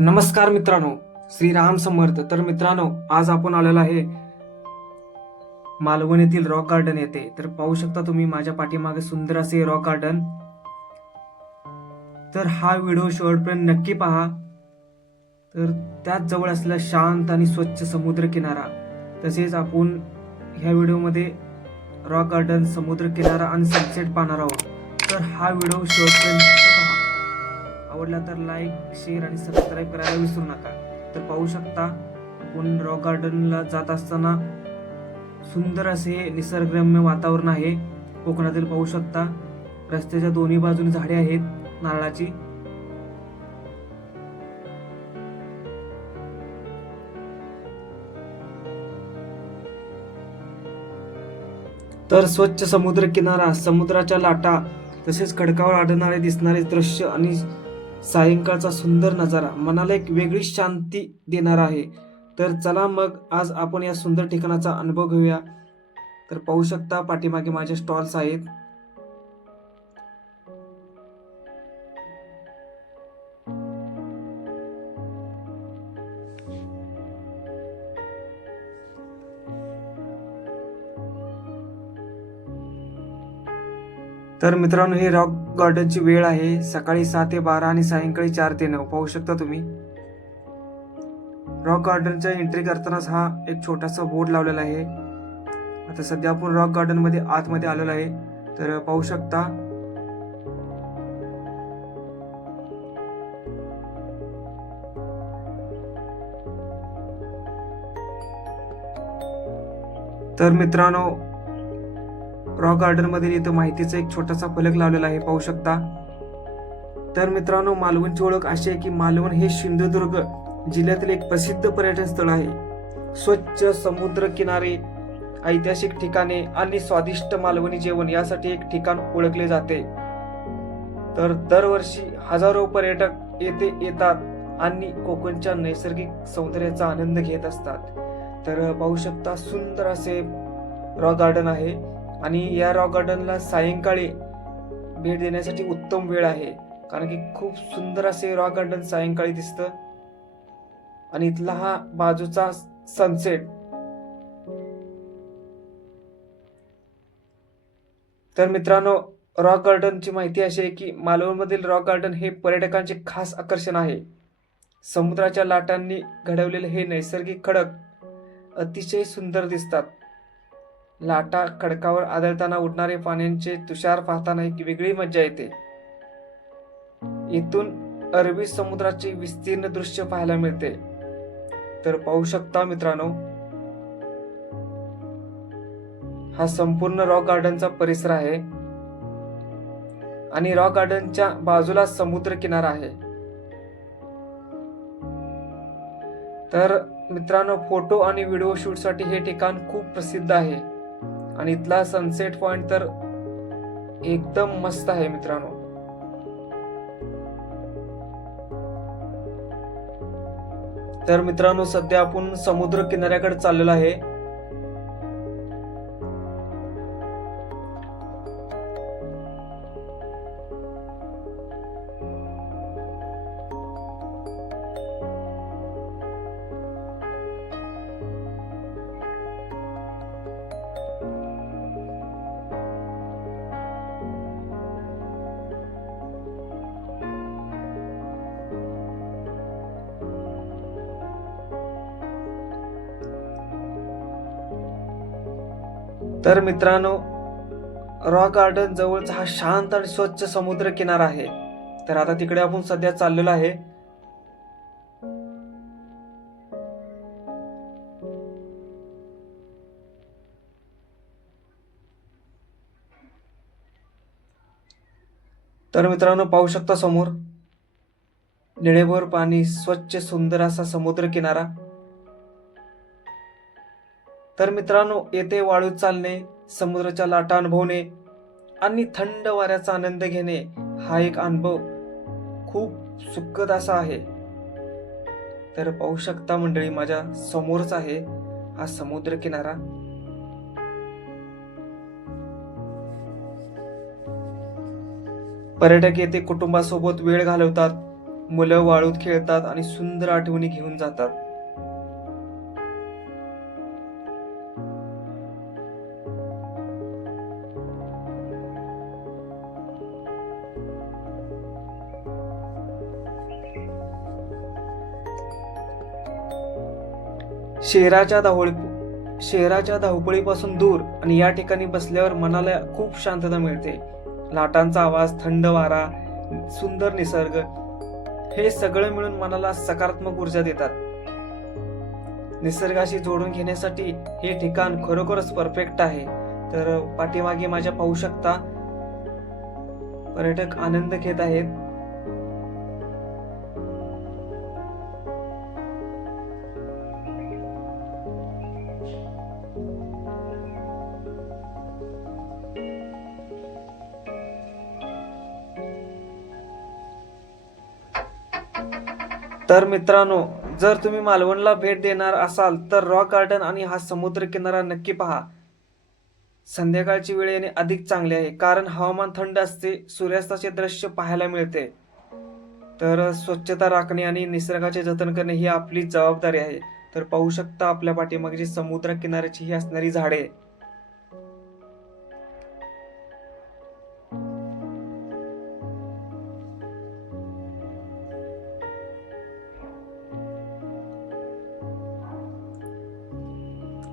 नमस्कार मित्रांनो, श्रीराम समर्थ. तर मित्रांनो, आज आपण आलेलो आहे मालवण येथील रॉक गार्डन येथे. तर पाहू शकता तुम्ही माझ्या पाठीमागे सुंदर असे रॉक गार्डन. तर हा व्हिडिओ शेवटपर्यंत नक्की पहा. तर त्याच जवळ असलेला शांत आणि स्वच्छ समुद्र किनारा, तसेच आपण ह्या व्हिडिओमध्ये रॉक गार्डन, समुद्र किनारा आणि सनसेट पाहणार आहोत. तर हा व्हिडिओ शेवटपर्यंत पहा. आवडला तर लाईक, शेअर आणि सबस्क्राईब करायला विसरू नका. तर पाहू शकता आपण रॉक गार्डनला जात असताना सुंदर असे निसर्गरम्य वातावरण आहे. कोकणातील पाहू शकता रस्त्याच्या दोन्ही बाजूने झाडे आहेत नारळाची. तर स्वच्छ समुद्र किनारा, समुद्राच्या लाटा, तसेच खडकावर आढळणारे दिसणारे दृश्य आणि सायंकाळचा सुंदर नजारा मनाला एक वेगळी शांती देणारा आहे. तर चला मग आज आपण या सुंदर ठिकाणाचा अनुभव घेऊया. तर पाहू शकता पाठीमागे माझे स्टॉल्स आहेत. तर मित्रांनो, ही रॉक गार्डनची वेळ आहे सकाळी 6 ते 12 आणि सायंकाळी 4 ते 9. पाहू शकता तुम्ही. रॉक गार्डनच्या एंट्री करतानाच हा एक छोटासा बोर्ड लावलेला आहे. आता सध्या आपण रॉक गार्डन मध्ये आतमध्ये आलेलो आहे. तर पाहू शकता तर मित्रांनो, रॉक गार्डन मध्ये इथं माहितीचा एक छोटासा फलक लावलेला आहे, पाहू शकता. तर मित्रांनो, मालवणची ओळख अशी आहे की मालवण हे सिंधुदुर्ग जिल्ह्यातील एक प्रसिद्ध पर्यटन स्थळ आहे. स्वच्छ समुद्र किनारे, ऐतिहासिक ठिकाणे आणि स्वादिष्ट मालवणी जेवण यासाठी एक ठिकाण ओळखले जाते. तर दरवर्षी हजारो पर्यटक येथे येतात आणि कोकणच्या नैसर्गिक सौंदर्याचा आनंद घेत असतात. तर पाहू शकता सुंदर असे रॉक गार्डन आहे आणि या रॉक गार्डनला सायंकाळी भेट देण्यासाठी उत्तम वेळ आहे, कारण की खूप सुंदर असे रॉक गार्डन सायंकाळी दिसतं. आणि इथला हा बाजूचा सनसेट. तर मित्रांनो, रॉक गार्डनची माहिती अशी आहे की मालवणमधील रॉक गार्डन हे पर्यटकांचे खास आकर्षण आहे. समुद्राच्या लाटांनी घडवलेले हे नैसर्गिक खडक अतिशय सुंदर दिसतात. लाटा खडकावर आदळताना उडणारे पाण्याचे तुषार पाहताना एक वेगळी मजा येते. इथून अरबी समुद्राचे विस्तीर्ण दृश्य पाहायला मिळते. तर पाहू शकता मित्रांनो, हा संपूर्ण रॉक गार्डनचा परिसर आहे आणि रॉक गार्डनच्या बाजूला समुद्र किनारा आहे. तर मित्रांनो, फोटो आणि व्हिडिओ शूट साठी हे ठिकाण खूप प्रसिद्ध आहे आणि इथला सनसेट पॉइंट तर एकदम मस्त आहे मित्रांनो. तर मित्रांनो, सध्या आपण समुद्र किनाऱ्याकडे चाललेलो आहे. तर मित्रांनो, रॉक गार्डन जवळचा हा शांत आणि स्वच्छ समुद्र किनारा आहे. तर आता तिकडे आपण सध्या चाललेलो आहे. तर मित्रांनो, पाहू शकता समोर निळेभोर पाणी, स्वच्छ सुंदर असा समुद्र किनारा. तर मित्रांनो, येथे वाळूत चालणे, समुद्राच्या लाटा अनुभवणे आणि थंड वाऱ्याचा आनंद घेणे हा एक अनुभव खूप सुखद असा आहे. तर पाहू शकता मंडळी, माझ्या समोरच आहे हा समुद्र किनारा. पर्यटक येथे कुटुंबासोबत वेळ घालवतात, मुलं वाळूत खेळतात आणि सुंदर आठवणी घेऊन जातात. शहराच्या धावपळीपासून दूर आणि या ठिकाणी बसल्यावर मनाला खूप शांतता मिळते. लाटांचा आवाज, थंड वारा, सुंदर निसर्ग हे सगळं मिळून मनाला सकारात्मक ऊर्जा देतात. निसर्गाशी जोडून घेण्यासाठी हे ठिकाण खरोखरच परफेक्ट आहे. तर पाठीमागे माझ्या पाहू शकता पर्यटक आनंद घेत आहेत. तर मित्रांनो, जर तुम्ही मालवणला भेट देणार असाल तर रॉक गार्डन आणि हा समुद्र किनारा नक्की पहा. संध्याकाळची वेळ येणे अधिक चांगले आहे, कारण हवामान थंड असते, सूर्यास्ताचे दृश्य पाहायला मिळते. तर स्वच्छता राखणे आणि निसर्गाचे जतन करणे ही आपली जबाबदारी आहे. तर पाहू शकता आपल्या पाठीमागची समुद्र किनाऱ्याची ही असणारी झाडे.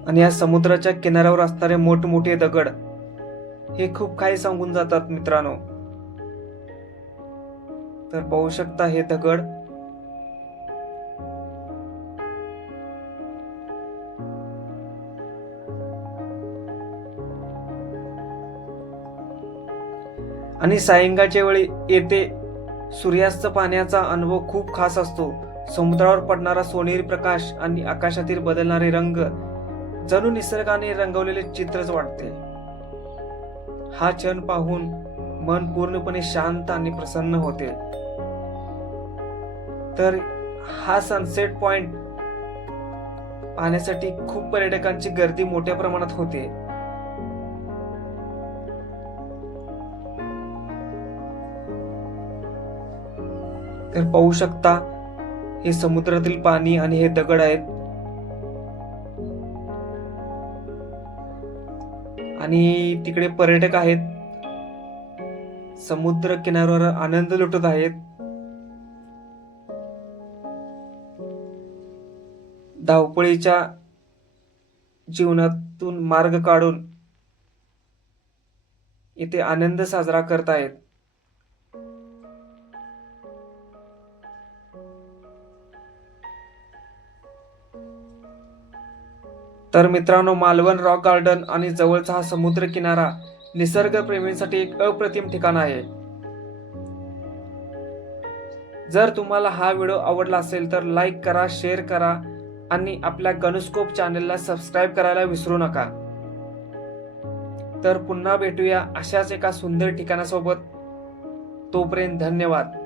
आणि या समुद्राच्या किनाऱ्यावर असणारे मोठमोठे दगड हे खूप काही सांगून जातात मित्रांनो. तर पाहू शकता हे दगड. आणि सायंकाळच्या वेळी येथे सूर्यास्त पाहण्याचा अनुभव खूप खास असतो. समुद्रावर पडणारा सोनेरी प्रकाश आणि आकाशातील बदलणारे रंग जणू निसर्गाने रंगवलेले चित्रच वाटते. हा क्षण पाहून मन पूर्णपणे शांत आणि प्रसन्न होते. तर हा सनसेट पॉइंट पाहण्यासाठी खूप पर्यटकांची गर्दी मोठ्या प्रमाणात होते. तर पाहू शकता हे समुद्रातील पाणी आणि हे दगड आहेत. आणि तिकडे पर्यटक आहेत, समुद्र किनाऱ्यावर आनंद लुटत आहेत. धावपळीच्या जीवनातून मार्ग काढून इथे आनंद साजरा करत आहेत. तर मित्रांनो, मालवण रॉक गार्डन आणि जवळचा हा समुद्र किनारा निसर्गप्रेमींसाठी एक अप्रतिम ठिकाण आहे. जर तुम्हाला हा व्हिडिओ आवडला असेल तर लाईक करा, शेअर करा आणि आपल्या गणुस्कोप चॅनलला सबस्क्राईब करायला विसरू नका. तर पुन्हा भेटूया अशाच एका सुंदर ठिकाणासोबत. तोपर्यंत धन्यवाद.